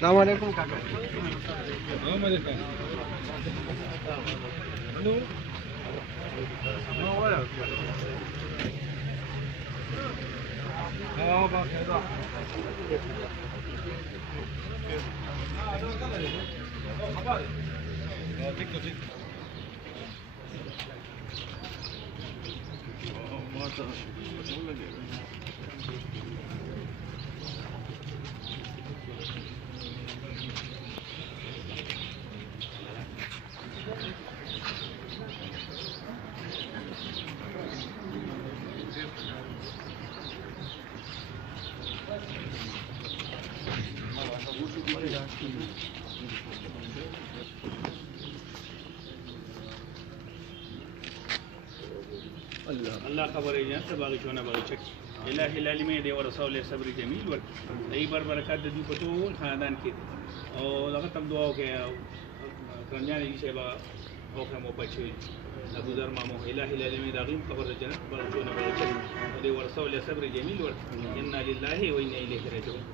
अस्सलाम वालेकुम काका। الله خبر یې ته باغ شونه باغ چک الهي العالمین دی ورسول صبر جمیل ور ای بر برکات د دې په ټول خاندان کې او هغه تم دعا وکړي کرنجان یې شی با او کوم په چوي ابو ذر مامو الهي العالمین دغیم خبر د جنت باغ شونه باغ چک دی ورسول صبر جمیل ور ان لله و انا الیه راجعون